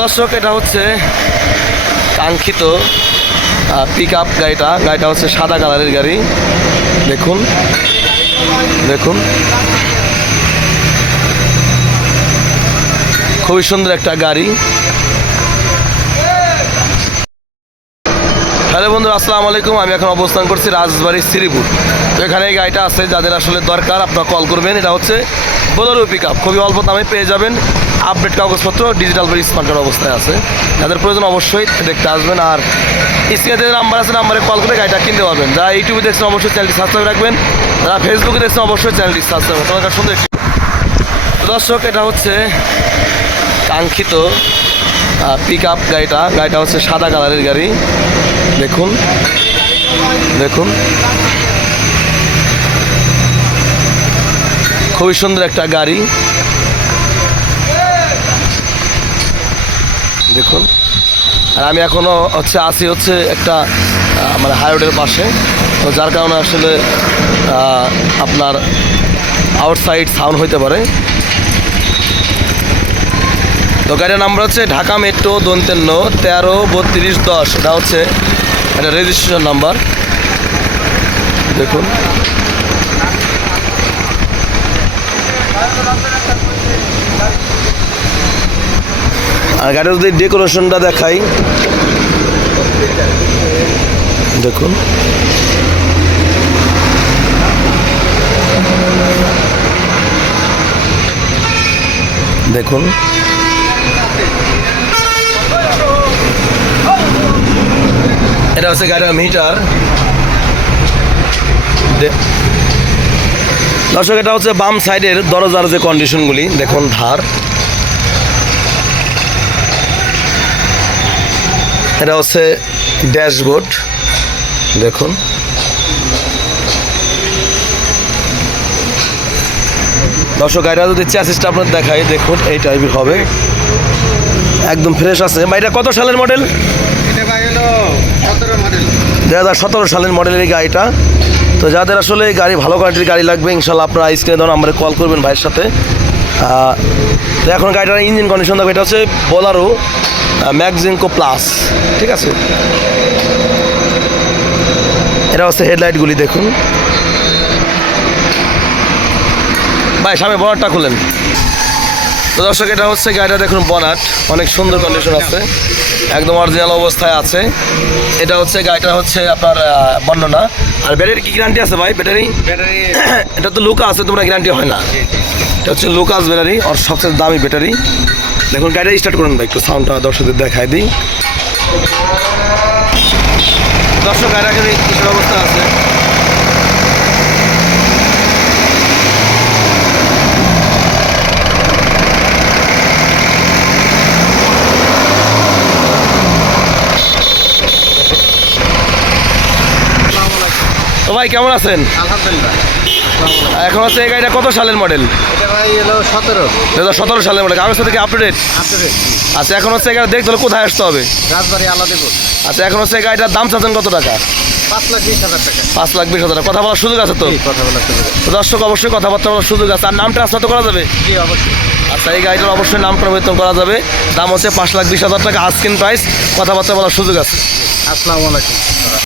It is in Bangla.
দর্শক, এটা হচ্ছে কাঙ্ক্ষিত পিক আপ গাড়িটা। গাড়িটা হচ্ছে সাদা কালারের গাড়ি। দেখুন দেখুন। খুবই সুন্দর একটা গাড়ি। হ্যালো বন্ধু আসসালামু আলাইকুম। আমি এখন অবস্থান করছি রাজবাড়ি শ্রীপুর। তো এখানে এই গাড়িটা আছে, যাদের আসলে দরকার, আপনারা কল করবেন। এটা হচ্ছে বোলেরো পিক আপ খুবই অল্প দামে পেয়ে যাবেন। আপডেট কাগজপত্র ডিজিটাল বা স্মার্ট কার্ড অবস্থায় আছে। যাদের প্রয়োজন অবশ্যই দেখতে আসবেন। আর স্ক্রিনে যে নাম্বার আছে নাম্বারে কল করে গাড়িটা কিনতে পারবেন। যারা ইউটিউবে দেখছেন, অবশ্যই চ্যানেলটি সাবস্ক্রাইব রাখবেন। যারা ফেসবুকে দেখছেন, অবশ্যই চ্যানেলটি সাবস্ক্রাইব তোমার সুন্দর একটি দর্শক, এটা হচ্ছে কাঙ্ক্ষিত পিক আপ গাড়িটা। গাড়িটা হচ্ছে সাদা কালারের গাড়ি। দেখুন। দেখুন। খুবই সুন্দর একটা গাড়ি। দেখুন। আর আমি এখনও হচ্ছে আসি হচ্ছে একটা মানে হাইরোডের পাশে। তো যার কারণে আসলে আপনার আউটসাইড সাউন্ড হইতে পারে। তো গাড়ির নাম্বার হচ্ছে ঢাকা মেট্রো দন্তেন্ন, তেরো, বত্রিশ, দশ। এটা হচ্ছে এটা রেজিস্ট্রেশন নাম্বার দেখুন। আর গাড়ির যদি ডেকোরেশনটা দেখাই। দেখুন। দেখুন। এটা হচ্ছে গাড়ির মিটার দর্শক, এটা হচ্ছে বাম সাইডের দরজার যে কন্ডিশনগুলি দেখুন ধার। এটা হচ্ছে ড্যাশবোর্ড। দেখুন। দর্শক গাড়িটা যদি চ্যাসিসটা আপনার দেখাই দেখুন এই টাইপের হবে। একদম ফ্রেশ আছে। এটা কত সালের মডেল দু হাজার সতেরো সালের মডেলের এই গাড়িটা। তো যাদের আসলে এই গাড়ি ভালো কোয়ালিটির গাড়ি লাগবে ইনশাল্লাহ আপনারা স্ক্রিনে দেওয়া নাম্বারে কল করবেন ভাইয়ের সাথে। তো এখন গাড়িটার ইঞ্জিন কন্ডিশন দেখো এটা হচ্ছে বোলারো ম্যাগজিনকো প্লাস ঠিক আছে? এটা হচ্ছে হেডলাইটগুলি দেখুন। ভাই সামনে বনারটা খুলেন। তো দর্শক এটা হচ্ছে গাড়িটা দেখুন বনাট অনেক সুন্দর কন্ডিশন আছে একদম অরিজিনাল অবস্থায় আছে। এটা হচ্ছে গাড়িটা হচ্ছে আপনার বর্ণনা। আর ব্যাটারি কি গ্যারান্টি আছে ভাই? ব্যাটারি ব্যাটারি এটা তো লুকা আছে তোমরা গ্যারান্টি হয় না। এটা হচ্ছে লুকাস ব্যাটারি আর সবচেয়ে দামি ব্যাটারি। দেখুন, গাড়িটা স্টার্ট করুন একটু সাউন্ডটা দর্শকদের দেখাই দিই। দর্শক এখানে কিসের অবস্থা আছে। ভাই, কেমন আছেন? আলহামদুলিল্লাহ। এখন হচ্ছে এই গাড়িটা কত সালের মডেল? এটা সতেরো। সালের মডেল। কাগজ থেকে আপডেট আচ্ছা এখন হচ্ছে এই গাড়ি দেখতে হলে কোথায় আসতে হবে? রাজবাড়ি আলাদেপুর। আচ্ছা এখন হচ্ছে এই গাড়িটার দাম চাচ্ছেন কত টাকা? পাঁচ লাখ বিশ হাজার টাকা। পাঁচ লাখ বিশ হাজার কথা বলার সুযোগ আছে তো? কথা বলা চলবে দর্শক অবশ্যই কথাবার্তা বলার সুযোগ আছে। আর নাম ট্রান্সফার তো করা যাবে? জি অবশ্যই। আচ্ছা এই গাড়িটার অবশ্যই নাম পরিবর্তন করা যাবে। দাম হচ্ছে পাঁচ লাখ বিশ হাজার টাকা আস্কিন প্রাইস কথাবার্তা বলার সুযোগ আছে। আসসালামু আলাইকুম।